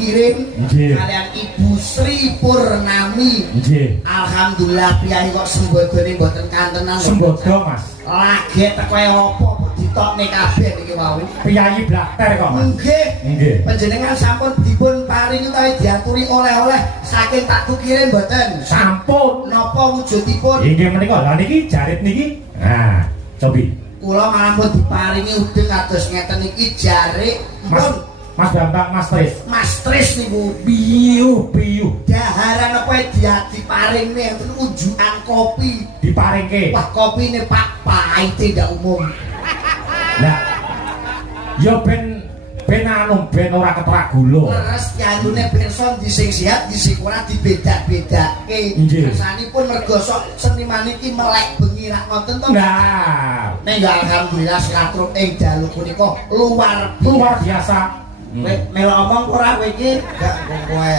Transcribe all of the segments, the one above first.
Kirin kalian Ibu Sri Purnami. Alhamdulillah piyai kok sembodone mboten kantenan. Sembodo Mas. Lagi teko apa ditokne kabeh iki wau. Piyai Blakter kok Mas. Nggih. Panjenengan sampun dipun paringi utawi diaturi oleh-oleh saking Pak Kirin mboten? Sampun. Napa wujudipun? Inggih menika lha niki jarit niki. Nah, cobi. Kula malah pun diparingi udeng kados ngeten iki jarik Mas Bambang Mas Tris. Mas Tris niku Piyu. daharan apa dia diparingne enten unjukan kopi. Diparingke. Wah, kopine Pak pahit tidak umum. Lah. Yo ben ben ora ketrak gula. Leres yalune pirsa di sing sehat di sing ora dibedak-bedake. Sanipun mergo sok seniman iki melek bengi rak ngoten to. Nah, nek ya alhamdulillah silaturahmi ing dalu punika luar biasa. Melo omong ora kowe iki gak kowe.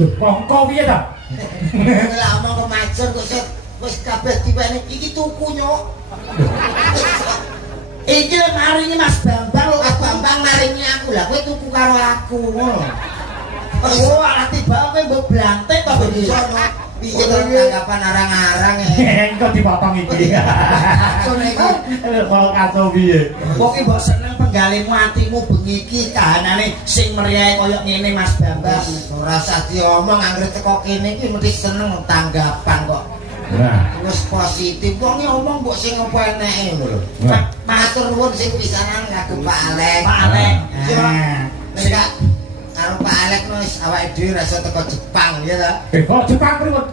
Lho, kongko piye ta? Lah omong kemajur kok wis kabeh diweni iki tuku nyok. Iki maringi Mas Bambang lho, Mas Bambang maringi aku. Lah kowe tuku karo aku ngono. Oh, ala tiba kowe mbok blantek to kok iso no. Piye to tanggapan arang-arang engko dipotong iki. Sone iki kalau kaso piye? Pokoke mbok seneng penggalihmu atimu bengi iki kahanane sing meriah kaya ngene Mas Bambang. Ora usah diomong anggere teko kene iki mesti seneng tanggapan kok. Nah, wis positif wong ngomong mbok sing apa eneke lho. Matur nuwun sing pisanan kagem Pak Alek. Pak Alek. Nek karo Pak Alek wis awake dhewe rasa teko Jepang ya ta. Kok Jepang pripun?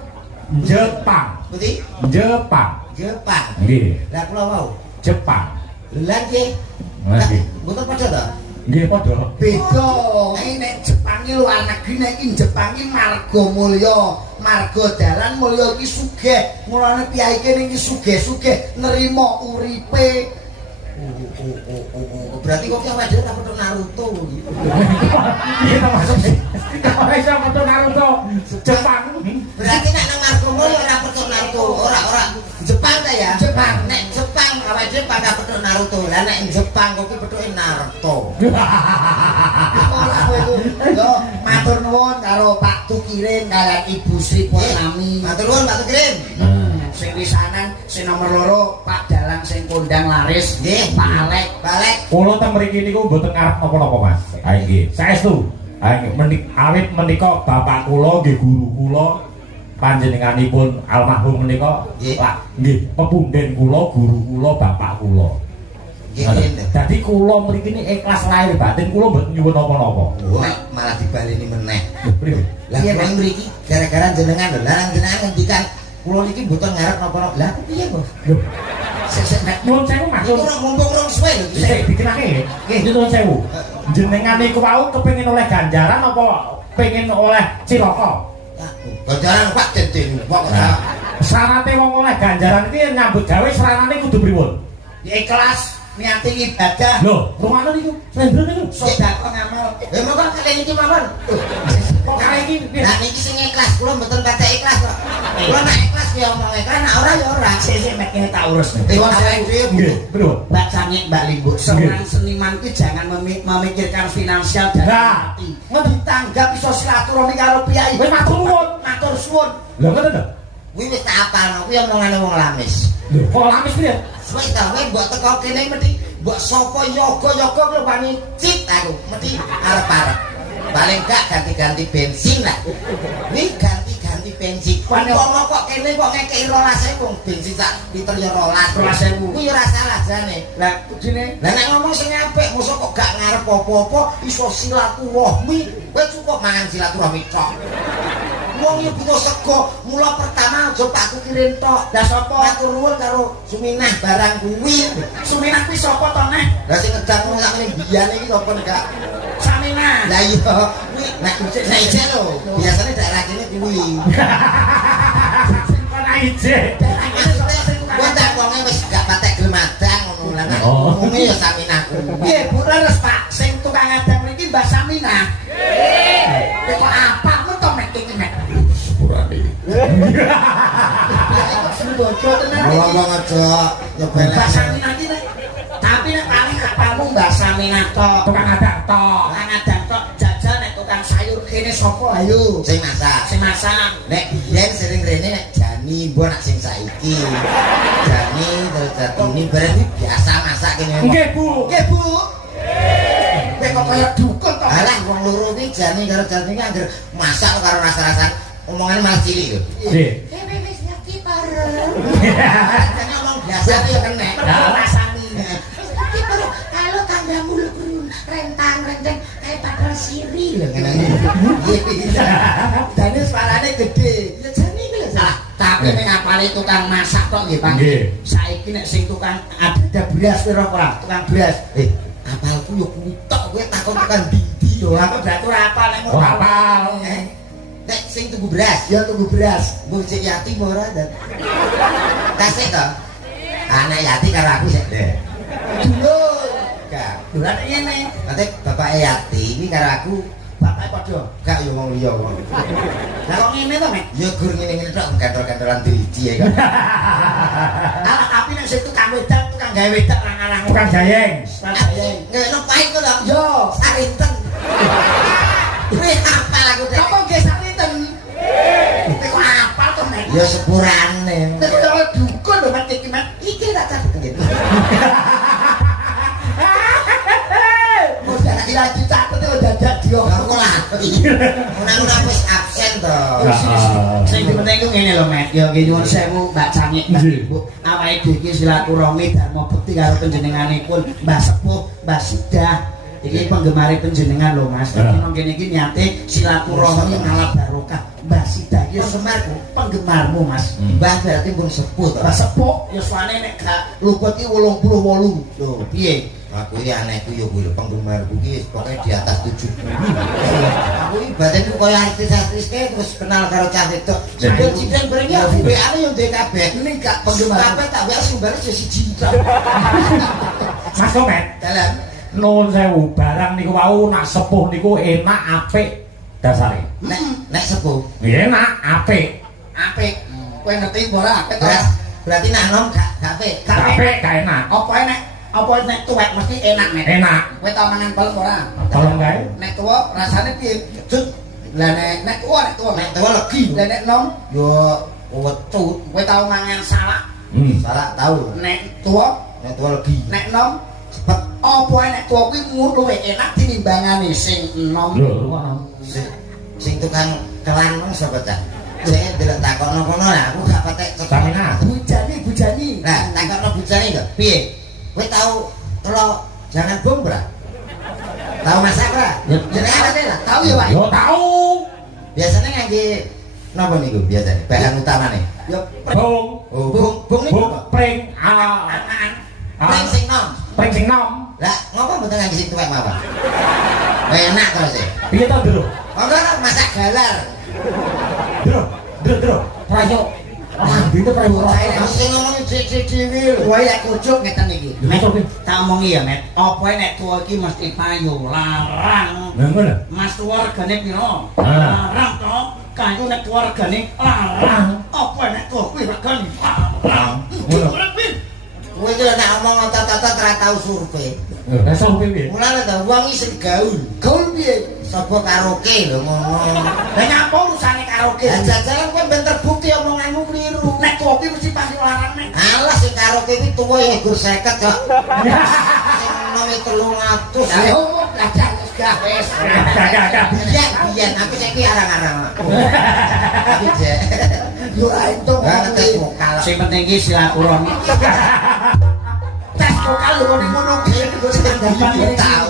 Jepang. Putih? Jepang. Nggih. Lah kula wau Jepang. Lah nggih. Nggih. Mboten padha ta? Nggih padha. Beda. Nek Jepang iki luar negeri nek iki Jepang iki marga mulya. Marga dalan mulya iki sugih. Mulane piyai kene iki sugih-sugih nerima uripe. Berarti kok awake dhewe tak petuk Naruto iki. Iya ta maksudnya. Ora iso petuk Naruto. Jepang. Berarti nek nang marga mulya ora petuk Naruto. Ora Jepang ta ya? Jepang. Nek Jepang awake dhewe pada petuk Naruto. Lah nek Jepang kok ki petuke Naruto. Ora kowe iku. Yo matur nuwun karo Pak Tukirin kalian Ibu Sri Purnami. Matur nuwun Pak Tukirin. Sing pisanan sing nomor loro Pak Dalang sing kondang laris nggih Pak Alek. Pak Alek. Kula teng mriki niku mboten ngarep napa-napa Mas. Ha nggih. Saestu. Ha awit menika bapak kula nggih guru kula panjenenganipun almarhum menika Pak nggih pepunden kula guru kula bapak kula. Dadi kula mriki ini ikhlas lahir batin kula mboten nyuwun napa-napa. Nek malah dibaleni meneh. Lah kula mriki gara-gara jenengan lho. Lah jenengan ngendikan kula niki mboten ngarep napa-napa. Lah piye, Bos? Lho. Sesek nek nuwun sewu Mas. Iku ora mumpung rong suwe lho. Sik dikenake. Nggih nuwun sewu. Jenengan niku wau kepengin oleh ganjaran apa pengin oleh cilaka? Ganjaran Pak Deden kok syaratnya wong oleh ganjaran iki nyambut gawe seranane kudu pripun? Ikhlas niati ibadah. Lho, rumakno niku. Sendro niku sedekah ngamal. Lha monggo kalian iki mawon. Kok kali iki lah niki sing ikhlas kula mboten kate ikhlas kok. Kula nek ikhlas ya omong ikhlas nek ora ya ora. Sik mek kene tak urus. Nggih, bro. Mbak Cangik, Mbak Limbuk, seorang seniman iki jangan memikirkan finansial dan hati. Ditanggap iso silaturahmi karo piyai. Wis matur nuwun, matur suwun. Lho ngoten to? Kuwi wis tak apalno kuwi omongane wong lamis. Lho, kok lamis piye? Wis ta kowe mbok teko kene mesti mbok sapa yoga-yoga kuwi wani cit aku mesti arep-arep. Paling gak ganti-ganti bensin lah. Kuwi ganti-ganti bensin. Wong kok kene kok ngekeki 12.000 wong bensin sak liter ya 12.000. Kuwi ora salah jane. Lah kudune. Lah nek ngomong sing apik mosok kok gak ngarep apa-apa iso silaturahmi. Kowe cukup mangan silaturahmi tok. Wong iki butuh sego, mula pertama aja Pak Tukirin tok. Lah sapa? Matur nuwun karo Suminah barang kuwi. Suminah kuwi sapa to, Nek? Lah sing ngedang wong sak ngene biyane iki sapa nek? Saminah. Lah iya, kuwi nek ijen lho. Biasane daerah kene kuwi. Ana ijen. Wong tak wonge wis gak patek gelem adang ngono lha nek umumnya ya Saminah kuwi. Nggih, Bu leres Pak, sing tukang adang mriki Mbak Saminah. Nggih. Kok apa men to nek iki nek? Sepurane. Sembodo tenan iki. Ngomong aja nyobel. Mbak Saminah iki nek tapi nek paling apalmu Mbak Saminah tok. Tukang adang tok. Tukang adang tok jajal nek tukang sayur kene sapa ayo Sing masak. sing masak. Nek biyen sering rene nek Jani mbok nak sing saiki. Jani terus Jatini bareng iki biasa masak kene. Nggih, Bu. Nggih, Bu. Kowe kok kaya dukun to. Alah wong loro iki Jani karo Jatini anggere masak karo rasa-rasan omongane malah cilik lho. Nggih. Kowe wis ngerti bareng. Kan ngomong biasa ya kena. Rasane. Ngerti baru kalau tanggamu lho rentang-renteng kayak padahal siri lho ngene. Dane suarane gede. Ya Jani iki lho. Tapi ning apale tukang masak tok nggih, Pak. Nggih. Saiki nek sing tukang ada beras pira ora? Tukang beras. Apalku yo kuwi tok kowe takon tekan ndi Yo aku berarti ora apal nek Ora apal. Nek sing tuku beras, Ya tunggu beras. mbok cek Yati apa ora dan. Kasih to. Anak Yati karo aku sik. Dulur. Gak. Dulur ngene. Nanti bapak Yati ini karo aku Bapak padha. gak yo wong liya wong. Lah kok ngene to, Mek? Yo gur ngene-ngene tok kantor-kantoran driji ya kan. Alah tapi nek sing tukang wedang, tukang gawe wedang ngarang Tukang jayeng. Ngono pahit kok lho. Yo, Sarinten. Kowe apal aku dek. apa nggih sarinten? Kowe kok apal to, Mek? Yo sepurane. Nek kowe dukun lho, Mek iki, Mek. Iki tak catet gitu. Mau lagi catet yo dadak dia. Aku lali. Ora wis absen to. Sing penting ku ngene lho, Mek. Ya nggih nyuwun sewu Mbak Cangik, Mbak Nggih. Ibu. Awake dhewe iki silaturahmi dharma bekti karo panjenenganipun Mbah Sepuh, Mbah Sidah. Iki penggemar panjenengan lho, Mas. Dadi nang kene iki nyate silaturahmi ala barokah. Mbah Sidah iki semarku penggemarmu, Mas. Mbah berarti pun sepuh to. Mbah Sepuh ya suane nek gak luput iki 88. Lho, piye? Aku ya anehku yo kuwi penggemarku ki pokoke di atas 70. Aku iki badanku koyo artis-artis ke terus kenal karo cah wedok. Sampai cipeng bareng ya WA-ne yo ndek kabeh. Ini gak penggemar. Sampai tak WA sumbare yo siji. Mas Komet, Dalam nuwun sewu, barang niku wau nak sepuh niku enak apik dasare. nek sepuh. Nggih enak apik. Apik. Kowe ngerti ora apik to? Berarti nak nom gak apik. Apik gak enak. Apa nek tuwek mesti enak, Mek. Enak. Kowe tau mangan pelem ora? Tolong gae. Nek tuwa rasane piye? Cut Lah nek tuwa nek tuwa legi. Lah nek nom Yo wecut. kowe tau mangan salak. Salah tahu. Nek tuwa, Nek tuwa legi. nek nom Sebab apa nek tuwa kuwi luwih enak tinimbangane sing nom. Lho, rumono. sing tukang kelan mang sapa cah? Sing delok takokno kono lah aku gak patek Stamina. Bujani. Nah, takokno bujane to. Piye? Kowe tau telo jangan bom ora? Tahu masak ora? Jenenge apa teh lah? Tahu ya, Pak? Yo tau. Biasanya ngangge napa niku biasanya? Bahan utamane. Ya Bung. Oh, bung niku. Bung pring Pring sing nom. pring sing nom. Lah, ngopo mboten ngangge sing tuwek mawon? Enak to sih. Piye to, Dro? Ora masak galar. Dro. Prayo. Dite prayo ora. Sing ngomong cek dhewe lho. kowe lek kucuk ngeten iki. Nek opo? Tak omongi ya, Met. Apa nek tuwa iki mesti payu larang. Lah ngono. Mas tuwa regane piro? Ah. Larang to. Kayu nek tuwa regane larang. Apa nek tuwa kuwi regane larang. Ngono. Kowe iki lho nek omong otot-otot ora tau survei. Lah sampe piye? Mulane to wong iki sing gaul. Gaul piye? Sapa karaoke lho ngomong. Lah nyapa urusane karaoke? Lah jajalan kowe ben terbukti omonganmu kliru. Nek tuwa kuwi mesti pasti larang, Mek. Alah sing karaoke iki tuwa ya gur 50 kok. Sing nomi 300. Lah yo belajar wis gak wis. Gak. Biyen aku saiki arang-arang. Tapi jek. Yo aito Ngetes vokal. sing penting iki silaturahmi. Tes vokal lho ngono kuwi Iki tau.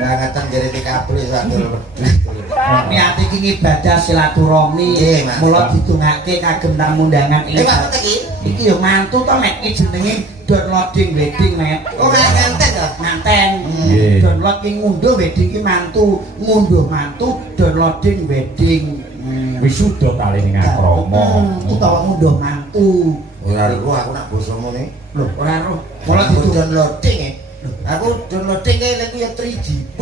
Lah ngeten jere dikabul sadul wedhus. niat iki ibadah silaturahmi. Nggih, Mas. Mula didongake kagem tamu undangan Iki apa iki? Iki yo mantu to, Mek. Iki jenenge downloading wedding, Mek. Oh, gak nganten to. Nganten. Nggih. Download ki ngunduh wedding ki mantu, ngunduh mantu downloading wedding. Wisuda kali ning akrama. Iki tau ngunduh mantu. Ora ro aku nak basamu ne. Lho, ora roh. Mula Mula didongake downloading e. Aku downloading kae lek ya 3GP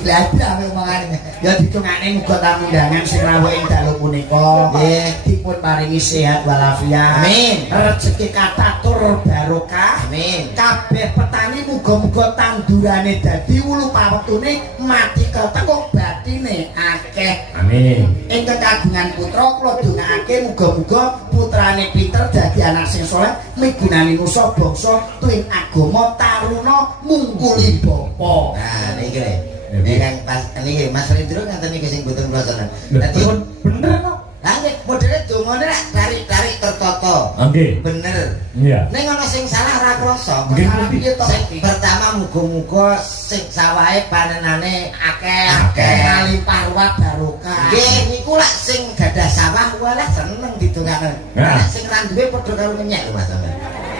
Bladah memangane. Ya ditungane muga tamu undangan sing rawuh ing dalu punika nggih dipun paringi sehat walafiat. Amin. Rezeki kathah tur barokah. Amin. Kabeh petani muga-muga tandurane dadi wulu pawetune mati ketekuk batine akeh. Amin. Ingkang kagungan putra kula dongaake muga-muga putrane pinter dadi anak sing saleh migunani nusa bangsa tuwin agama taruna mungkuli bapa. Nah, niki lho. Nek kang pas niki Mas Rendro ngaten niki sing boten pelajaran. Dadi Dadi bener kok. lah nek modele dongane rak tarik-tarik tertata. Nggih. Bener. Iya. Ning ana sing salah ra krasa. Nggih, Piye to? Pertama muga-muga sing sawahe panenane akeh Kalimpah ruwat barokah. Nggih, niku lak sing gadah sawah walah seneng didongakno. Nah. Nek sing ra duwe padha karo nyek lho Mas.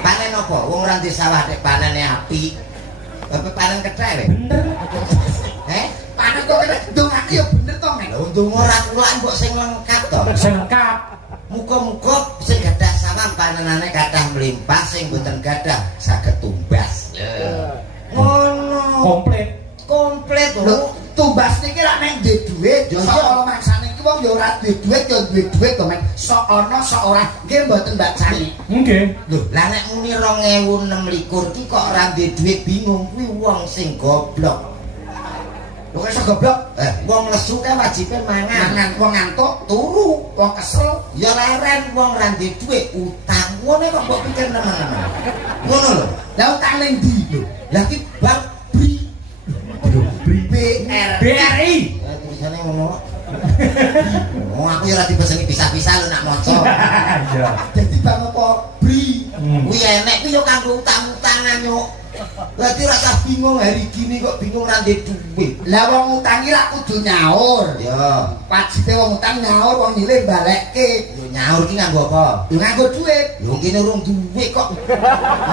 Panen apa? Wong ra di sawah nek panene apik. Apa panen kethek lho? Bener. Panen kok kene dongane ya bener to, Men. Lha untung ora kulan kok sing lengkap to. Sing lengkap. Muga-muga sing gadah sawah panenane kathah mlimpah, sing boten gadah saged tumbas. Ngono. Komplit Lho, lho. tumbas niki rak nek duwe dhuwit, Ya, sok iya. ana mangsane iki wong ya ora duwe dhuwit ya duwe dhuwit to, Men. Sok ana sok ora. Nggih mboten Mbak Cani. Nggih. Lho, lah nek muni 2026 ki kok ora duwe dhuwit bingung kuwi wong sing goblok. Lho kok iso goblok? Wong lesu kan wajibe mangan. Mangan wong ngantuk, turu, wong kesel. Ya leren wong ra duwe dhuwit utang. Ngene kok mbok pikir nemen-nemen. Ngono lho. Lah utang ning ndi lho? Lah ki Bang Bri. BR. BRI. Tulisane ngono. Oh, aku ya ora dibeseni pisah-pisah lho nak maca. Iya. Dadi bang apa? Bri. Kuwi enek kuwi ya kanggo utang-utangan yo. Berarti rasa bingung hari gini kok bingung ra duwe dhuwit. Lah wong utangi lak kudu nyaur. Ya, Wajibe wong utang nyaur, wong nyilih balekke. yo nyaur ki nganggo apa? Lho nganggo dhuwit. Yo kene urung duwe kok.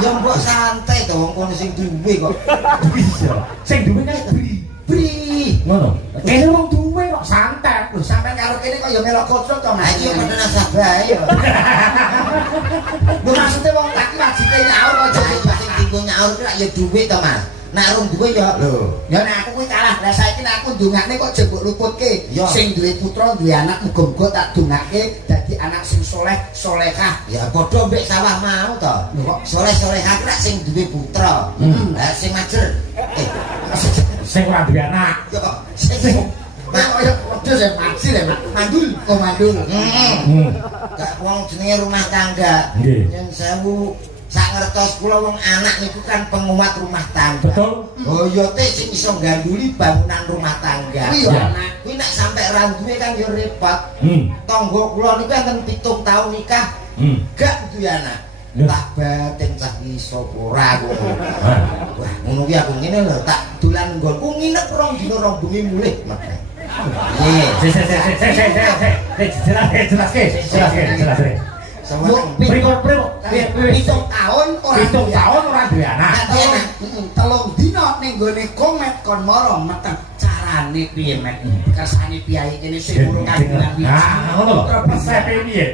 Ya mbok santai to wong kono sing duwe kok. Bisa. Sing duwe kan bri. Bri. Ngono. Kene wong duwe kok santai. Lho sampean karo kene kok ya melok kocok to, Lah Mas. iki padha nasabahe yo. Lho maksude wong utang ki wajibe nyaur aja. Lah sing dinggo nyaur ki ya duwe to, Mas. Nek urung duwe ya lho. Ya nek aku kuwi kalah. Lah saiki nek aku ndongakne kok jebuk luputke. Ya. Sing duwe putra, duwe anak muga-muga tak dongake dadi anak sing soleh, solehah. Ya padha mbek sawah mau to. Lho kok Soleh-solehah ki rak sing duwe putra. Lah sing majer. Sing ora duwe anak. Yo sing Mak kaya wedhus ya maji ya, Mak. Mandul. Oh, mandul. Gak wong jenenge rumah tangga. Nggih. Yen sewu sak ngertos kula wong anak niku kan penguat rumah tangga. Betul. Oh iya teh sing iso ganduli bangunan rumah tangga. Kuwi Ya. ya anak. Kuwi nek sampe ra duwe kan ya repot. Hmm. Tangga kula niku enten 7 tahun nikah Hmm. gak duwe anak. Ya. Tak batin cah iso ora ngono. Ah. Wah, ngono ki aku ngene lho, tak dolan nggonku nginep rong dina rong bengi mulih. Iya. Jelas. Semua Pripun? Pitung tahun ora Pitung duwe tahun ora duwe anak. Telung dina ning gone komet kon moro meteng carane piye Mek? Kersane piyai kene sing urung kagungan wiji. Nah, ngono lho. Resepe piye?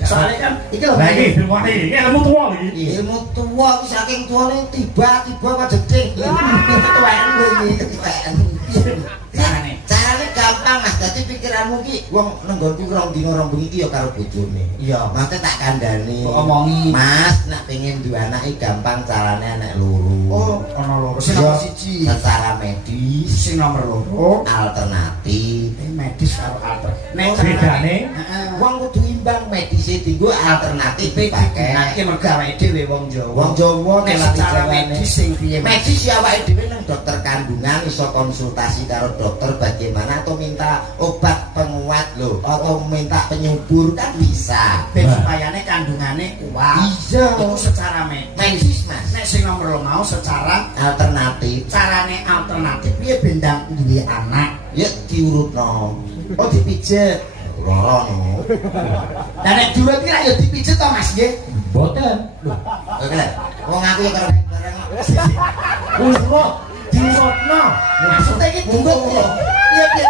Soale kan iki lho Lah iki ilmuane iki ilmu tuwa iki. ilmu tua ku saking tuane tiba-tiba wajedeng. ketuaan lho iki. Carane. Carane gampang Mas, dadi pikiranmu ki wong nenggonku rong dina rong bengi ki ya karo bojone. Iya. Maksudnya tak kandhani. Kok omongi. Mas, nek pengen duwe anak iki gampang carane anak loro. Oh, ana loro. Sing Iya, nomor 1. secara medis, Sing nomor 2 alternatif. medis karo alter. Oh, bedane? Heeh. Wong kudu imbang medise dienggo alternatif Dipakai dipakai. mergo awake dhewe wong Jawa. Wong Jawa nek nek secara jawane. medis sing piye? Medis ya awake dhewe nang dokter kandungan iso konsultasi karo dokter bagaimana atau minta obat penguat lho atau minta penyubur kan bisa. Ben supayane kandungane kuat. Iya. Itu secara medis. Medis Mas, Nek sing nomor 5 mau secara alternatif. carane alternatif piye bendang duwe anak. Ya diurutno. Oh dipijet. Loro no. Lah nek diurut ki ra ya dipijet to Mas nggih. Boten. Oke. Wong aku ya karo bareng. Urut. Diurutno. Maksudnya iki diurut piye? Piye.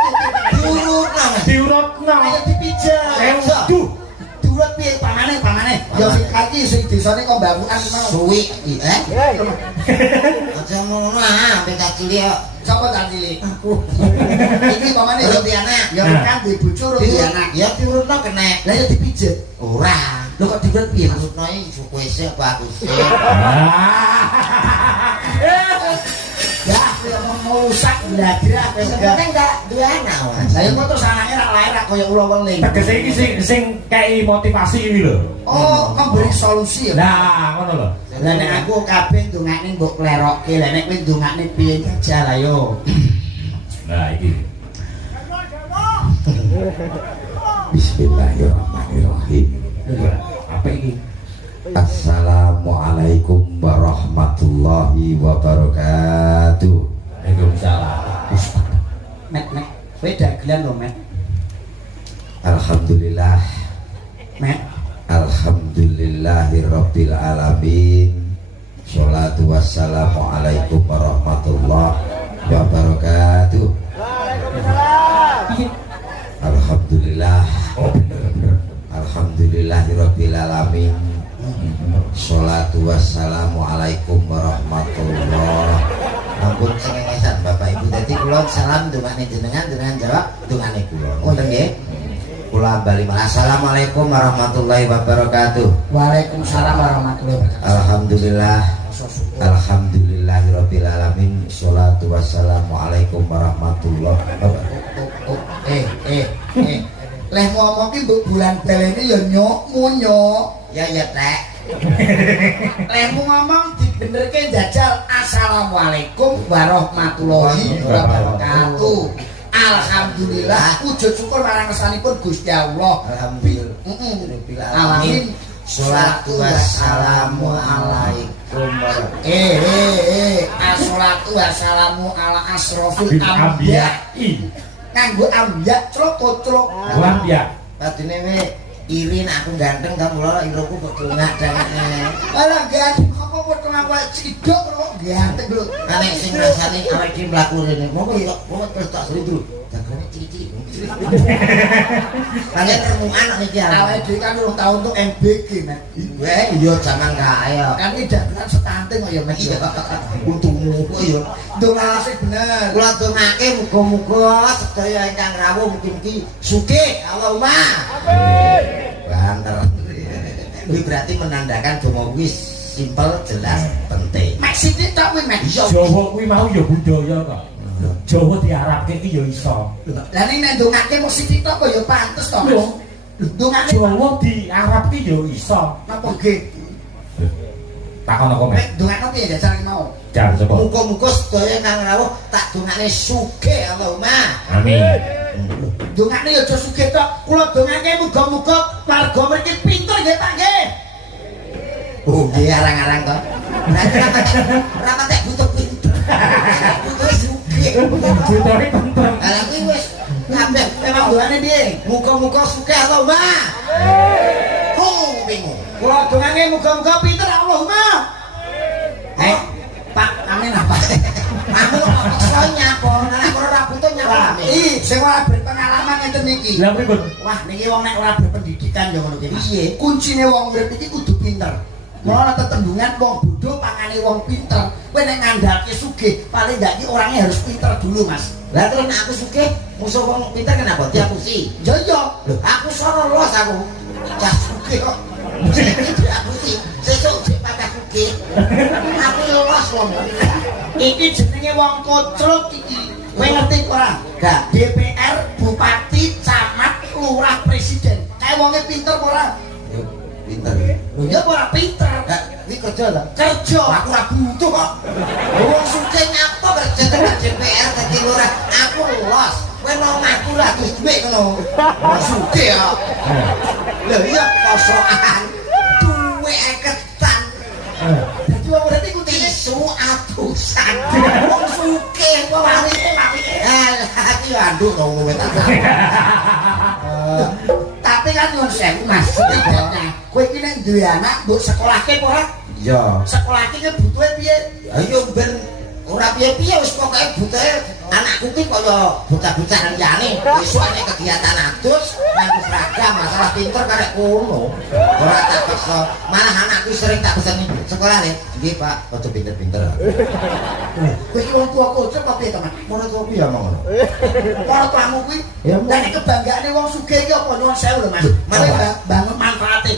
Diurutno Mas. Diurutno. Ayo dipijet. Waduh. Diurut piye pamane? Ya sing kaki sing desane kok mbamukan mau. Suwi aja ngono ah sampe tak cilik kok. Sapa tak cilik? Aku. Iki pamane yo Di anak. ya kan di bojo di anak. Ya diurutno kena. Lah ya dipijet. Ora. Lho kok diurut piye Mas? Diurutno iki kowe sik apa aku sik. Ya, mau rusak ndadrah kowe enggak. Penting enggak duwe anak. Lah ya kok terus anake ra lair kok kaya ula weling. Tegese iki sing kei motivasi iki lho. Oh, memberi solusi ya. Nah, ngono lho. Lah nek aku kabeh ndongakne mbok klerokke, lah nek kowe ndongakne piye jajal ayo. Nah, iki. Bismillahirrahmanirrahim. Apa iki? Assalamualaikum warahmatullahi wabarakatuh. Waalaikumsalam. Ustaz. Nek kowe dagelan lho, Mek. Alhamdulillah. Mek. Alhamdulillahirabbil alamin. Sholatu wassalamu alaikum warahmatullahi wabarakatuh. Alhamdulillah. Oh, bener. Alhamdulillahirabbil alamin. Sholatu wassalamu alaikum warahmatullahi. Ampun sengengesan Bapak Ibu. Dadi kula salam dongane jenengan jawab dongane kula. Ngoten nggih. Kula bali assalamualaikum warahmatullahi wabarakatuh. Waalaikumsalam warahmatullahi wabarakatuh. Alhamdulillah. Alhamdulillahirabbil alamin. Sholatu wassalamu alaikum warahmatullahi wabarakatuh. Leh ngomong ki mbok bulan belene ya nyokmu nyok. Ya Tek. Lehmu ngomong dibenerke jajal assalamualaikum warahmatullahi wabarakatuh. Alhamdulillah wujud syukur marang ngersanipun Gusti Allah. Alhamdulillah. Alamin. Sholatu wassalamu alaikum Asholatu wassalamu ala asrofil Ambiya. Nganggo ambiya clok-clok. Ambiya. Padine we irin aku ganteng ta mula iroku kok dongak-dongakne. Alah ganteng apa potong apa cidok kok ganteng lho. Nek sing rasane awake dhewe mlaku rene, monggo yo terus tak seru dulu. Jagone cilik. Kalian remukan niki Awake dhewe kan urung tau untuk MBG, Mek. Weh, yo jaman kae yo. Kan iki dagelan setanting kok ya, Mek. Untukmu kok yo. Ndonga sing bener. Kula dongake muga-muga sedaya ingkang rawuh mugi-mugi sugih Allahumma. Amin. Banter. Kuwi berarti menandakan donga kuwi simpel, jelas, penting. Mek sithik tok kuwi, Mek. Jawa kuwi mau ya budaya kok. Jawa diarapke iki ya iso. Lah ning nek ndongake mung sithik tok kok ya pantes to, Mas. Lho. Ndongake Jawa diarapke ya iso. napa nggih? Takon apa, Mek? Mek ndongakno piye jajal iki mau? Jar coba. Muga-muga sedaya ingkang rawuh tak dongane sugih Allahumma. Amin. Ndongakne ya aja sugih tok. Kula dongake muga-muga warga mriki pinter nggih, Pak nggih. Oh, nggih arang-arang to. Berarti ora patek butuh pinter. Butuh sugih. Butore penting. Lah kuwi wis kabeh Memang ndongane piye? muga-muga sugih Allahumma. Bingung. Kula dongake muga-muga pinter Allahumma. Pak, amin apa? Aku kok nyapa, nek ora butuh nyapa. Ih, sing ora berpengalaman ngeten niki. Lah pripun? Wah, niki wong nek ora berpendidikan ya ngono ki, Mas. Piye? Kuncine wong urip iki kudu pinter. Mula ana tetembungan wong bodho pangane wong pinter. Kowe nek ngandalke sugih, paling ndak ki orangnya harus pinter dulu, Mas. Lah terus nek aku sugih, musuh wong pinter kenapa diapusi? Ya iya. Lho, aku sono los aku. Cah sugih kok. Diapusi. Sesuk sik patah sugih. Aku los wong. Iki jenenge wong kocruk iki. Kowe ngerti ora? Gak. DPR, bupati, camat, lurah, presiden. Kae wonge pinter ora? Yo, pinter. Lho ya ora pinter. Gak, iki kerja ta? Kerja. Aku ora butuh kok. Wong sugih nyapa kerja tekan DPR dadi lurah. Aku los. Kowe mau ngaku lah terus dhuwit ngono. Wong sugih kok. Lho iya kosokan. Duwe eketan. Dadi wong berarti ku Tisu atusan. Wong sugih kok wali. Alah iki anduk to kowe tak. tapi kan nyuwun sewu Mas. Setidaknya kowe iki nek duwe anak mbok sekolahke apa ora? Iya. Sekolahke ki butuhe piye? Ayo ben ora piye-piye wis pokoke bute anakku ki kaya bocah-bocah liyane esuk nek kegiatan adus nganggo seragam masalah pinter karek kono ora tak paksa malah anakku sering tak peseni sekolah nih nggih Pak aja pinter-pinter Kowe iki wong tuwa kocok apa piye, Teman? ngono to piye ngono Ora tuamu kuwi. Ya, Nek kebanggaane wong sugih iki apa nyuwun sewu lho, Mas. Bangun manfaate.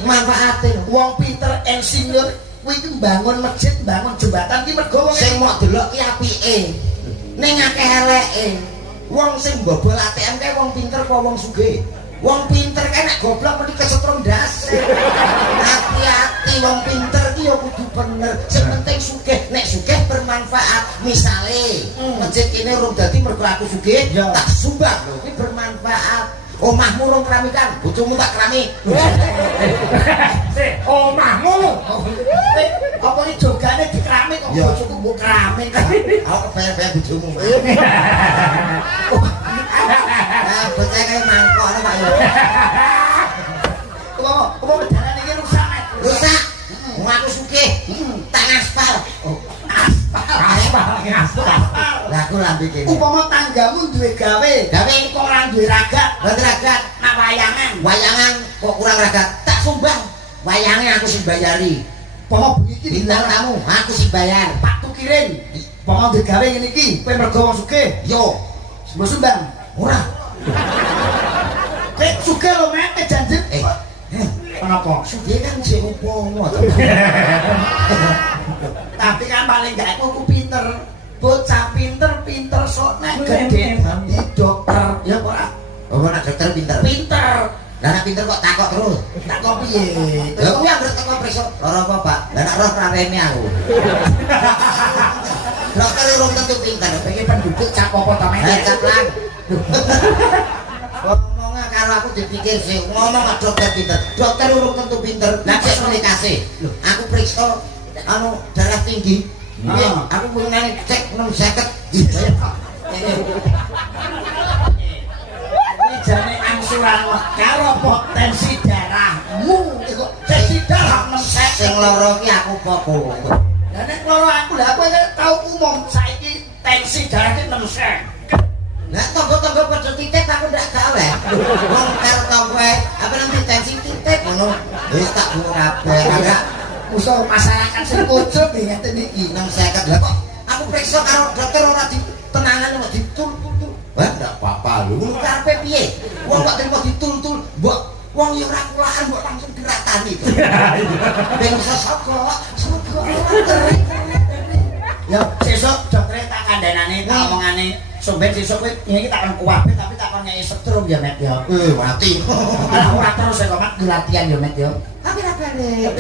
Wong pinter insinyur kuwi iki mbangun masjid, mbangun jembatan ki mergo wong sing mau delok ki apike ning akeh eleke wong sing mbobol ATM kae wong pinter apa wong sugih wong pinter kae nek goblok mesti kesetrum ndas hati-hati wong pinter ki ya kudu bener sing penting sugih nek sugih bermanfaat misale masjid kene urung dadi mergo aku sugih tak sumbang lho iki bermanfaat omahmu urung keramikan bojomu tak keramik omahmu apa iki jogane dikeramik kok bojoku mbok keramik. aku kebayang bojomu nah bocah kae mangkok lho Pak yo Apa dalan iki rusak, Mas? rusak wong aku sugih tak aspal aspal lah aku lambe kene Upama tanggamu duwe gawe kok ora duwe ragat, ragat nak wayangan kok kurang ragat tak sumbang wayangnya aku sing bayari Upama bengi iki bintang tamu aku sing bayar Pak Tukirin. Upama duwe gawe ngene iki, kowe mergo wong sugih, yo mbok sumbang. ora Kowe sugih lho, Mek, janji. Kenapa? sugih kan sing upomo Tapi kan paling gak aku pinter. Bocah pinter sok nek gede dadi dokter. Ya ora? oh nak dokter pinter Pinter. lah nak pinter kok takok terus Tak kok piye? lha kuwi anggere teko periksa lara apa Pak lah nak roh rarene aku dokter urung tentu pinter Iki penduduk cap apa to, Mek? caplang ngomongnya karo aku dipikir sih ngomong dokter pinter dokter urung tentu pinter lah cek komunikasi aku periksa anu darah tinggi aku mengenai cek 650 Ini jane angsuran karo potensi darahmu iku tensi darah mesek sing lara ki aku popo lah nek loro aku lah kowe tau umum saiki tensi darah ki 600. lah tonggo-tonggo padha titik aku ndak gawe wong karo tonggo apa nanti tensi titik ngono wis tak bunuh kabeh agak Musuh masyarakat sing kucuk ngeten iki 650 lah kok aku periksa karo dokter ora ditenangan kok ditul-tul wah ndak apa-apa lho ngono karepe piye wong kok terima ditul-tul mbok wong yo ora kulaan mbok langsung diratani ben sesoko ya sesuk dokter tak kandhanane tak omongane somben sesuk kowe iki tak kon kuwabe tapi tak kon nyai setrum ya Met ya mati Alah ora terus kok Mat latihan ya Met ya tapi ra balik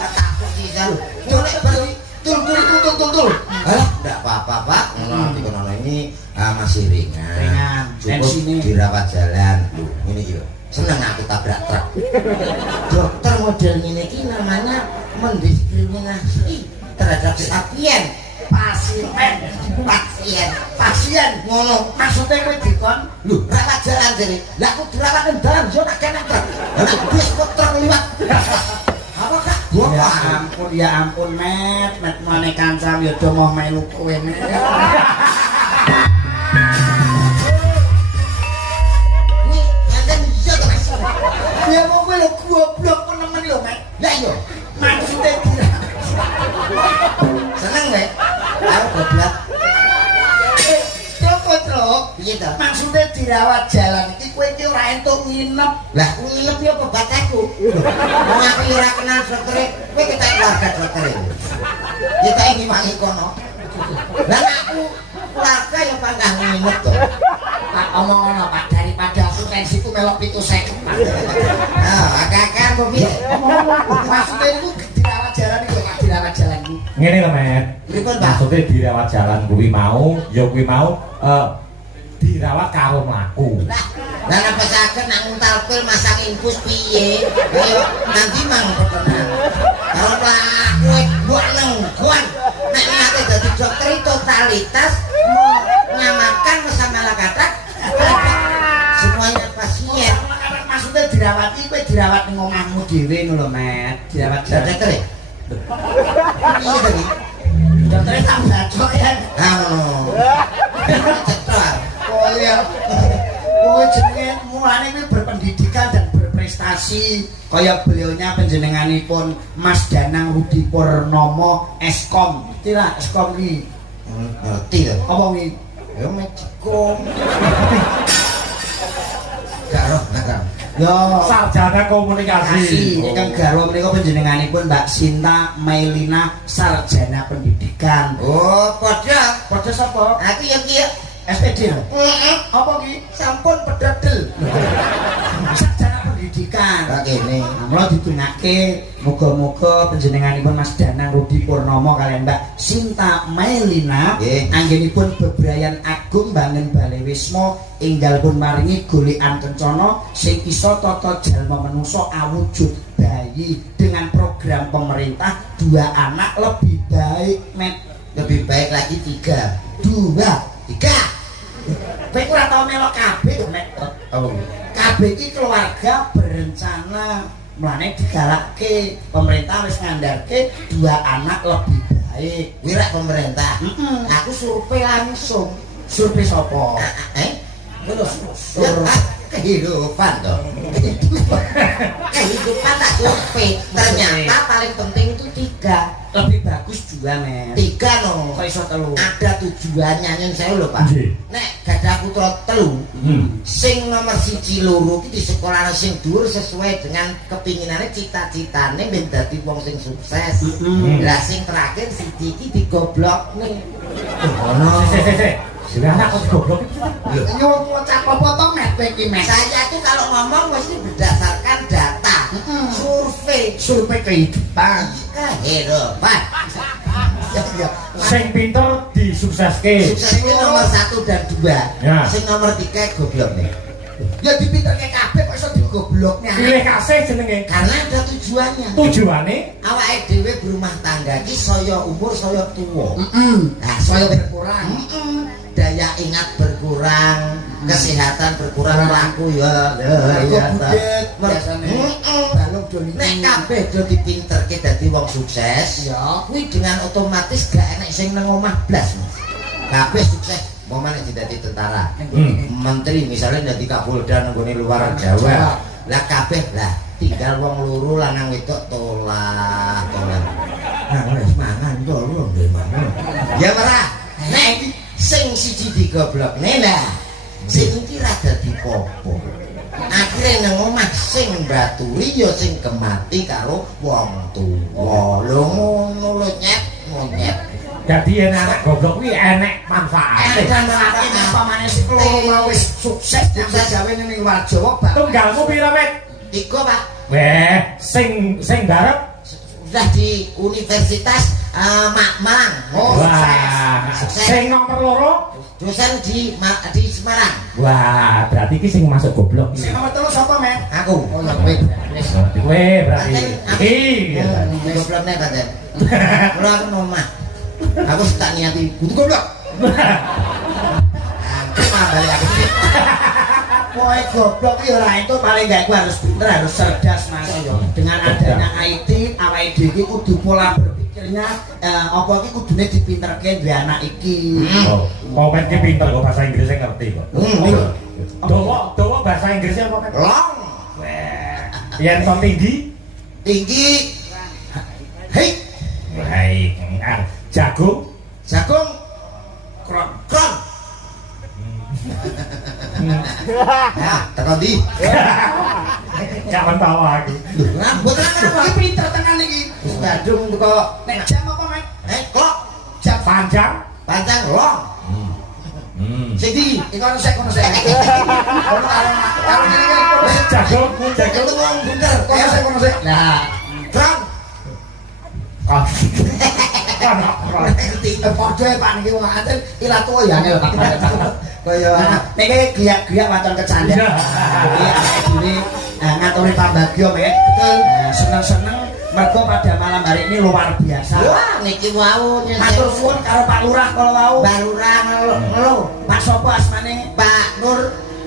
takut sih jan colek bali tul alah ndak apa-apa Pak ngono iki kono ini masih ringan cukup dirawat jalan lho ngene iki lho seneng aku tabrak truk dokter model ngene iki namanya mendiskriminasi terhadap pasien ngono maksudnya kowe dikon lho rawat jalan jare lah aku dirawat nang dalan yo nak kene truk nek bis kok truk liwat apa kak ya ampun Met mane kancam ya do mau melu kowe Met ini enten iso to Mas ya mau kowe lho goblok nemen lho Met lah yo maksudnya tidak seneng Mek karo goblok truk piye to maksudnya dirawat jalan iki kowe iki ora entuk nginep lah ku nginep yo pebatku wong aku yo ora kenal dokter kowe ketek keluarga dokter kita iki wangi kono lah aku keluarga yo panggah nginep to Pak omong ngono Pak daripada aku tensiku melok 750 nah akak-akak kok piye maksudnya itu dirawat jalan iki gak dirawat jalan iki ngene lho Met pripun Pak maksudnya dirawat jalan kuwi mau ya kuwi mau dirawat karo mlaku lah napa saged nak nguntal pil masang infus piye ayo nanti mang berkenan karo mlaku buat nenggon nek nate dadi dokter itu totalitas menyamakan sama lakatak semuanya pasien maksudnya dirawat iki kowe dirawat ning omahmu dhewe ngono lho Met dirawat jalan dokter iya tadi Dokter tak bacok ya. Ah ngono. Cetar. Oh iya. Kowe jenenge mulane kuwi berpendidikan dan berprestasi kaya beliaunya panjenenganipun Mas Danang Rudi Purnomo Eskom. Kira Eskom iki Ngerti ya? apa iki? Ya Mexico. Gak roh, gak roh. Ya Sarjana komunikasi. Ingkang garwa menika panjenenganipun Mbak Sinta Mailina sarjana pendidikan. Oh, padha. Padha sapa? Aku ya ki. SPD lho. Heeh. Apa ki? Sampun pedadel. Sarjana pendidikan. Kak kene. Nah, mula didongake muga-muga panjenenganipun Mas Danang Rudi Purnomo kaliyan Mbak Sinta Mailina Nggih. anggenipun bebrayan agung bangun Balewisma enggal pun maringi golekan kencana sing isa tata jalma manungsa awujud bayi dengan program pemerintah 2 anak lebih baik met Lebih baik lagi 3. 2 3. Baik ora tau melok kabeh met Oh. kabeh iki keluarga berencana mulane digalakke pemerintah wis ngandharke 2 anak lebih baik. Wirak pemerintah. Heeh. Aku survei langsung. Survei sapa? Ngono. Kehidupan toh. Kehidupan tak survei. Ternyata paling penting itu 3. Lebih bagus 2 men. 3 no. Kok iso 3? Ada tujuannya nyun saya lho Pak. Nggih. Nek gadah putra 3, sing nomor 1 loro iki di sekolah sing dhuwur sesuai dengan kepinginane cita-citane ben dadi wong sing sukses. Lah sing terakhir siji iki digoblokne. Ono. Sik. Sudah anak kok goblok iki. Yo ngocak apa to met iki met. Saya tuh kalau ngomong mesti berdasarkan data, survei kehidupan. kehidupan. Ya. Sing pinter disukseske. Sukses itu nomor 1 dan 2. Ya. Sing nomor 3 goblok nih. Ya dipinterke kabeh kok iso digoblokne. Pilih kasih jenenge. Karena ada tujuannya. Tujuane Awake dhewe berumah tangga iki saya umur saya tuwa. Nah, Saya saya berkurang. daya ingat berkurang, kesehatan berkurang, laku ya Budet biasane. Balung do niku. Nek kabeh do dipinterke dadi wong sukses, Ya. kuwi dengan otomatis gak enek sing nang omah blas, Mas. Kabeh sukses, momane dadi tentara. Menteri misalnya dadi Kapolda nang gone luar Jawa. Lah kabeh lah tinggal wong loro lanang wedok tolah. Nah, wis mangan to lu ndek mangan. Ya marah. Nek sing siji digoblokne lah. Sing iki ra dadi popo. Akhire nang omah sing mbaturi ya sing kemati karo wong tuwa. Lho ngono lho monyet. dadi anak goblok kuwi enek manfaate. Dan lagi pamane sing loro wis sukses gawe ning luar Jawa bak. Tunggalmu pira, Met? 3, Pak. Weh, sing garep Sudah di Universitas Malang. wah, Sukses. sing nomor loro Dosen di Semarang. wah, berarti ki sing masuk goblok. Sing nomor 3 sapa, men? Aku. Oh, ya kowe. Weh, berarti. Iya. Gobloknya Paten. Kalau aku nomah. Aku tak niati kudu goblok. Mah balik aku. Kowe goblok iki ora entuk paling gak kowe harus pinter, harus cerdas Mas. Dengan adanya IT, awake dhewe iki kudu pola berpikirnya apa iki kudune dipinterke duwe anak iki. Oh, komen ki pinter kok bahasa Inggrisnya ngerti kok. Dawa bahasa Inggrisnya apa, Met? Long. Weh. Yen to tinggi? Tinggi. Hei. Baik. Jagung? Jagung. Kron. Kron. Ya, tekan di. Gak mentawa aku. Rambut Iki pinter tenan iki. Wis Badung kok. Nek jam apa, men? Klok. Jam Panjang? Panjang long. Sing di. kono sik. Kono karo ini kan. Jagung? Jagung wong bunter. Kono sik. Nah, Kron. ngerti padha Pak niki wong aten ila tuwa ya angel tak kaya niki giyak-giyak waton kecandhek. Iki awake dhewe ngaturi pambagyo mek. Betul. Seneng-seneng mergo pada malam hari ini luar biasa. Wah, niki wau Matur suwun karo Pak Lurah kala wau. Barurang ngelo. Pak sapa asmane? Pak Nur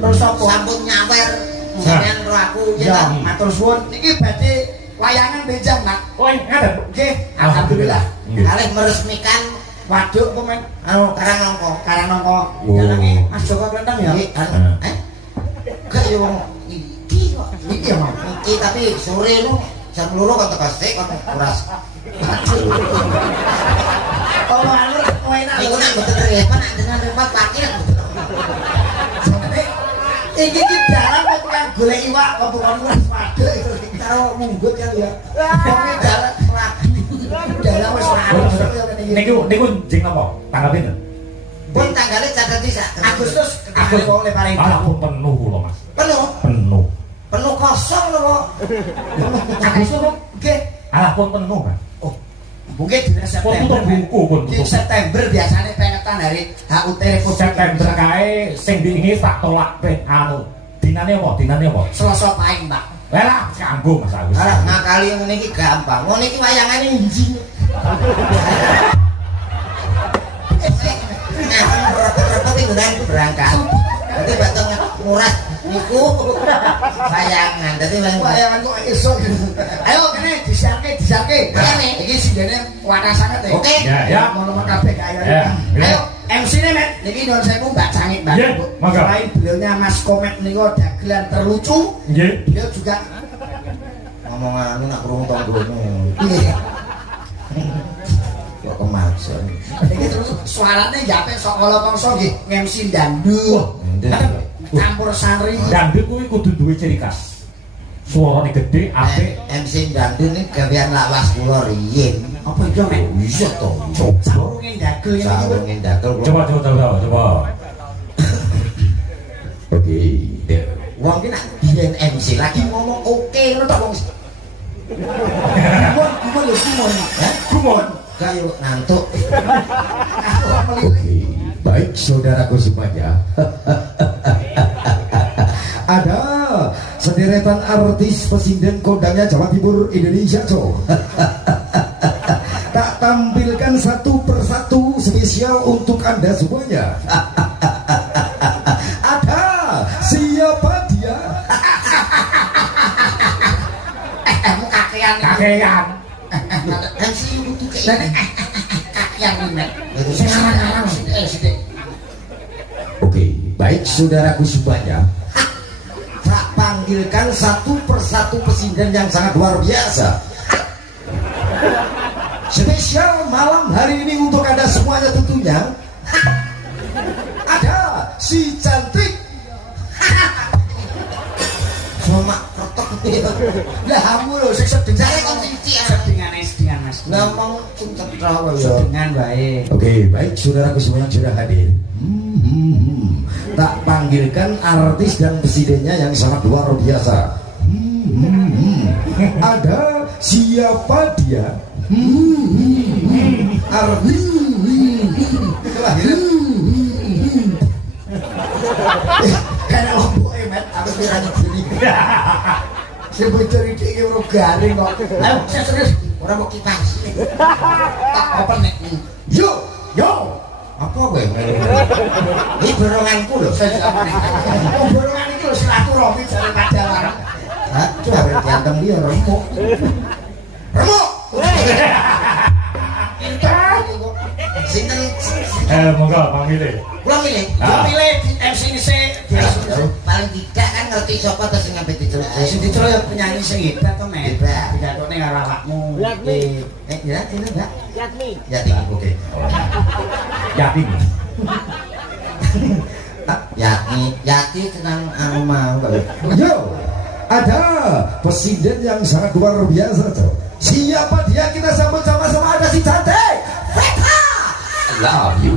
Nur sapa? sampun nyawer jenengan karo aku Ya, matur suwun. Niki badhe layangan benjang, Nak. Oh, ngaten. Nggih, alhamdulillah. kalih meresmikan Waduk pemain anu Karangnongko. Karangnongko. Oh. Dalange Mas Joko Klenteng ya. Iki anu gak yo wong iki kok. Iki ya, Mas. Iki tapi sore lu jam 2 kok teko sik kok kuras. Oh, anu kowe nak Iku nak mboten repot nak dengan repot pagi nak. iki ki dalan kok tukang golek iwak kok tukang nguras waduk itu karo munggut kan ya. Wong dalan lagi. Dalan wis ora Niku jeng napa? Tanggal pinten? Pun tanggale catet disa. Agustus aku oleh paling Malah pun penuh kula, Mas. penuh. Penuh. Penuh kosong lho kok. Agustus kok nggih. Alah pun penuh, Mas. Oh. Mungkin di Pun September. tutup buku pun Di tutup. September biasanya pengetan dari HUT Republik September kae sing diingi tak tolak anu. Dinane apa? Dinane apa? Selasa Pahing, Pak. Lah, kanggo Mas Agus. Alah ngakali ngene iki gampang. Ngono iki wayangane injing. Repot-repot iki berangkat. Dadi batang nguras niku bayangan. Dadi Wayangan kok iso. Ayo kene disiarke. Kene. Iki sindene waras sanget ya. Oke. Ya. Mono kabeh kaya. Ya. Ayo MC-ne Met, niki nuwun sewu Mbak Cangik Mbak. Ya, monggo. Selain beliaunya Mas Komet niku dagelan terlucu, Nggih. beliau juga ngomong anu nak krungu tanggomu. iya. Kok kemaksa. Iki terus suarane jape sok kala kongso nggih MC dandu. Campur sari. Dangdut kuwi kudu duwe ciri khas. Suarane gede, apik. MC Dandu ini gawean lawas kula riyin. Apa itu Met? Iya to. Sarungin dagel ini iki. Sarungin dagel kula. Coba. Oke. Wong ki nak biyen MC lagi ngomong oke ngono tok wong. Kumon lho kumon. Hah? Kumon. Kayu ngantuk. Oke, baik saudaraku semuanya. Ada sederetan artis pesinden kondangnya Jawa Timur Indonesia, Cok. Tak tampilkan satu persatu spesial untuk Anda semuanya. Ada siapa dia? Kakean. MC kudu kayak Kakian iki Met. Sing Saran-saran sithik. Oke, baik saudaraku semuanya. tak panggilkan satu persatu pesinden yang sangat luar biasa. Spesial malam hari ini untuk Anda semuanya tentunya. Ada si cantik. Cuma ketok Lah hamu lho sik sedengan Jare kon cici sedengan Mas. ngomong cuntet rawa ya. Sedengan bae. Oke, baik saudaraku semuanya sudah hadir. Tak panggilkan artis dan presidennya yang sangat luar biasa. Ada siapa dia? Artis kelahiran. Karena lombok Met Aku kira gini. sebut cerita iki ora garing kok. Ayo serius. Ora mau kipas. Tak open nek. Yo, Apa kowe? Ini boronganku lho. Borongan iki lho silaturahmi jare Padawan. Hah? Coba diantem dia remuk. Remuk. Sinten? Monggo Bang Mile. Kula milih. Yo pilih di MC ini sik. Paling tidak kan ngerti sapa terus sing ngambil diceluk. Sing diceluk ya penyanyi sing hebat to Met. Hebat. Pidatone karo awakmu. Ya, ini Mbak. Yasmin. Yati, oke. Yatim. Yati tenang anu mau Mbak. yo, ada presiden yang sangat luar biasa, Cok. Siapa dia? Kita sambut sama-sama. Ada si cantik. Feta. Love you.